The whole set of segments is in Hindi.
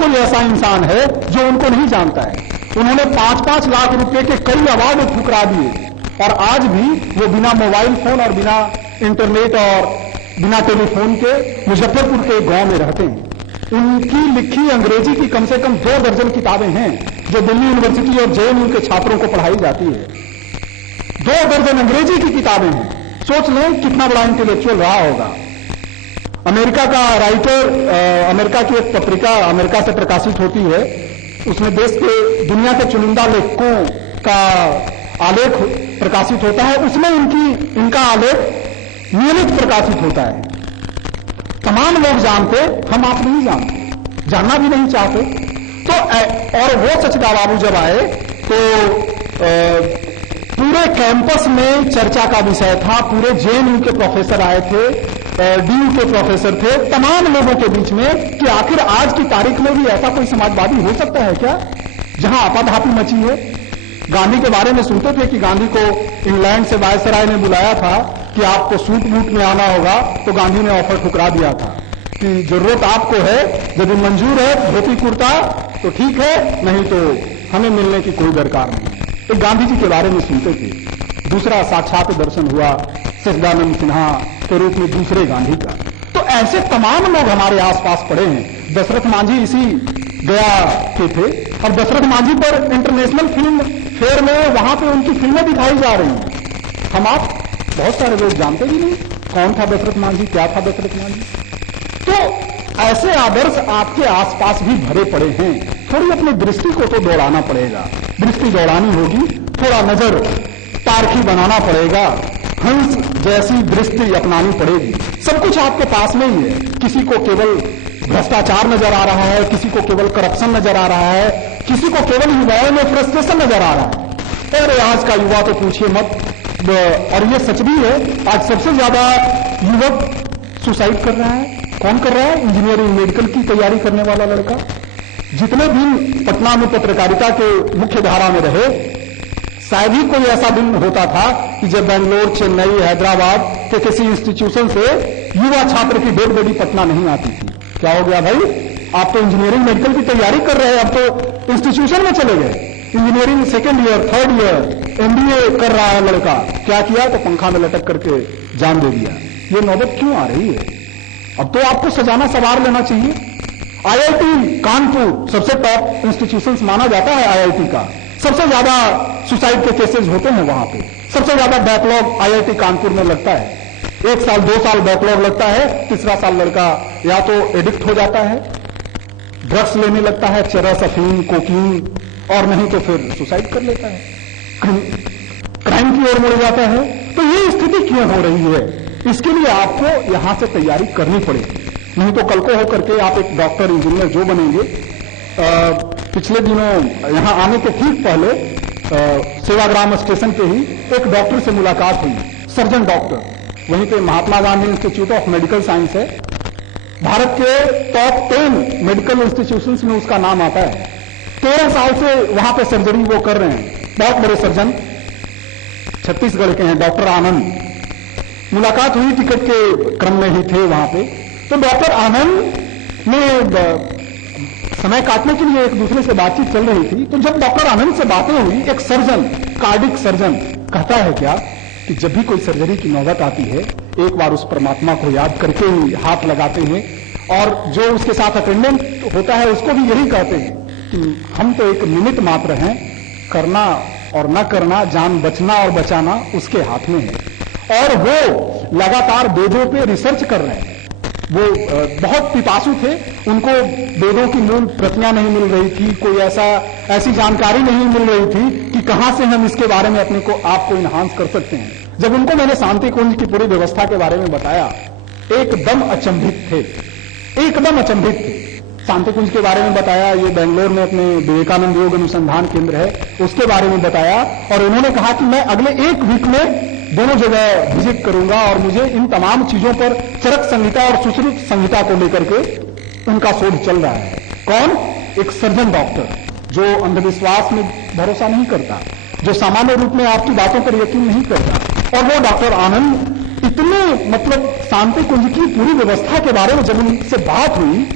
कोई ऐसा इंसान है जो उनको नहीं जानता है। उन्होंने 5-5 लाख रुपए के कई अवार्ड ठुकरा दिए और आज भी वो बिना मोबाइल फोन और बिना इंटरनेट और बिना टेलीफोन के मुजफ्फरपुर के गांव में रहते हैं। उनकी लिखी अंग्रेजी की कम से कम 2 दर्जन किताबें हैं जो दिल्ली यूनिवर्सिटी और जेएनयू के छात्रों को पढ़ाई जाती है। 2 दर्जन अंग्रेजी की किताबें हैं। सोच लें कितना बड़ा इंटेलेक्चुअल रहा होगा। अमेरिका का राइटर, अमेरिका की एक पत्रिका अमेरिका से प्रकाशित होती है, उसमें देश के दुनिया के चुनिंदा लेखकों का आलेख प्रकाशित होता है। उसमें इनका आलेख नियमित प्रकाशित होता है। तमाम लोग जानते, हम आप नहीं जानते, जानना भी नहीं चाहते। तो और वो सचदा बाबू जब आए तो पूरे कैंपस में चर्चा का विषय था। पूरे जेएनयू के प्रोफेसर आए थे, डीयू के प्रोफेसर थे, तमाम लोगों के बीच में कि आखिर आज की तारीख में भी ऐसा कोई समाजवादी हो सकता है क्या जहां आपाधापी मची है। गांधी के बारे में सुनते थे कि गांधी को इंग्लैंड से वायसराय ने बुलाया था कि आपको सूट बूट में आना होगा, तो गांधी ने ऑफर ठुकरा दिया था कि जरूरत आपको है, यदि मंजूर है धोती कुर्ता तो ठीक है, नहीं तो हमें मिलने की कोई दरकार नहीं। तो गांधी जी के बारे में सुनते थे। दूसरा साक्षात दर्शन हुआ सच्चिदानंद सिन्हा के रूप में दूसरे गांधी का। तो ऐसे तमाम लोग हमारे आसपास पड़े हैं। दशरथ मांझी इसी गया के थे और दशरथ मांझी पर इंटरनेशनल फिल्म फेयर में वहां पे उनकी फिल्में दिखाई जा रही हैं। हम आप बहुत सारे लोग जानते भी नहीं कौन था दशरथ मांझी, क्या था दशरथ मांझी। तो ऐसे आदर्श आपके आसपास भी भरे पड़े हैं। थोड़ी अपनी दृष्टि को तो दौड़ाना पड़ेगा, दृष्टि दौड़ानी होगी, थोड़ा नजर पारखी बनाना पड़ेगा, हंस जैसी दृष्टि अपनानी पड़ेगी। सब कुछ आपके पास में ही है। किसी को केवल भ्रष्टाचार नजर आ रहा है, किसी को केवल करप्शन नजर आ रहा है, किसी को केवल युवाओं में फ्रस्ट्रेशन नजर आ रहा है। अरे आज का युवा तो पूछिए मत। और ये सच भी है, आज सबसे ज्यादा युवक सुसाइड कर रहा है। कौन कर रहा है? इंजीनियरिंग मेडिकल की तैयारी करने वाला लड़का। जितने दिन पटना में पत्रकारिता के मुख्य धारा में रहे, शायद ही कोई ऐसा दिन होता था कि जब बेंगलोर, चेन्नई, हैदराबाद के किसी इंस्टीट्यूशन से युवा छात्र की डेड बॉडी पटना नहीं आती थी। क्या हो गया भाई, आप तो इंजीनियरिंग मेडिकल की तैयारी कर रहे हैं, अब तो इंस्टीट्यूशन में चले गए। Engineering 2nd year 3rd year MBA कर रहा है लड़का, क्या किया तो पंखा में लटक करके जान दे दिया। ये नौबत क्यों आ रही है? अब तो आपको सजाना सवार लेना चाहिए। आईआईटी कानपुर सबसे टॉप इंस्टीट्यूशन माना जाता है आईआईटी का। सबसे ज्यादा सुसाइड के केसेस होते हैं वहां पे। सबसे ज्यादा बैकलॉग आईआईटी कानपुर में लगता है। 1 साल 2 साल बैकलॉग लगता है, तीसरा साल लड़का या तो एडिक्ट हो जाता है, ड्रग्स लेने लगता है, चरस, अफीम, कोकीन, और नहीं तो फिर सुसाइड कर लेता है, क्राइम की ओर मुड़ जाता है। तो ये स्थिति क्यों हो रही है? इसके लिए आपको यहां से तैयारी करनी पड़ेगी, नहीं तो कल को होकर के आप एक डॉक्टर, इंजीनियर जो बनेंगे। पिछले दिनों यहां आने के ठीक पहले सेवाग्राम स्टेशन पे ही एक डॉक्टर से मुलाकात हुई, सर्जन डॉक्टर। वहीं पे Mahatma Gandhi institute of medical science है, भारत के टॉप 10 मेडिकल इंस्टीट्यूशंस में उसका नाम आता है। 13 साल से वहां पे सर्जरी वो कर रहे हैं, बहुत बड़े सर्जन, छत्तीसगढ़ के हैं, डॉक्टर आनंद। मुलाकात हुई, टिकट के क्रम में ही थे वहां पे। तो डॉक्टर आनंद ने समय काटने के लिए एक दूसरे से बातचीत चल रही थी। तो जब डॉक्टर आनंद से बातें हुई, एक सर्जन, कार्डिक सर्जन कहता है क्या कि जब भी कोई सर्जरी की नौबत आती है, एक बार उस परमात्मा को याद करके ही हाथ लगाते हैं, और जो उसके साथ अटेंडेंट होता है उसको भी यही कहते हैं कि हम तो एक निमित्त मात्र हैं, करना और न करना, जान बचना और बचाना उसके हाथ में है। और वो लगातार वेदों पे रिसर्च कर रहे हैं। वो बहुत पिपासु थे, उनको वेदों की मूल प्रतियां नहीं मिल रही थी, कोई ऐसी जानकारी नहीं मिल रही थी कि कहां से हम इसके बारे में अपने को आपको इन्हांस कर सकते हैं। जब उनको मैंने शांति कुंज की पूरी व्यवस्था के बारे में बताया, एकदम अचंभित थे, एकदम अचंभित थे। शांति कुंज के बारे में बताया, ये बेंगलोर में अपने विवेकानंद योग अनुसंधान केंद्र है, उसके बारे में बताया। और उन्होंने कहा कि मैं अगले 1 वीक में दोनों जगह विजिट करूंगा और मुझे इन तमाम चीजों पर चरक संहिता और सुश्रुत संहिता को लेकर के उनका शोध चल रहा है। कौन? एक सर्जन डॉक्टर जो अंधविश्वास में भरोसा नहीं करता, जो सामान्य रूप में आपकी बातों पर यकीन नहीं करता। और वो डॉक्टर आनंद इतने शांति कुंज की पूरी व्यवस्था के बारे में जब उनसे बात हुई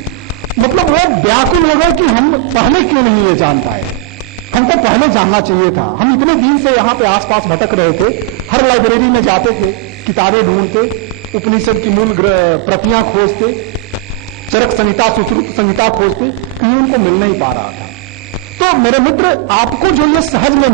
मतलब वो व्याकुल हो गए कि हम पहले क्यों नहीं ये जान पाए, हमको पहले जानना चाहिए था। हम इतने दिन से यहां पे आसपास भटक रहे थे, हर लाइब्रेरी में जाते थे, किताबें ढूंढते, उपनिषद की मूल प्रतियां खोजते, चरक संहिता, सुश्रुत संहिता खोजते, कहीं उनको मिल नहीं पा रहा था। तो मेरे मित्र, आपको जो ये सहज में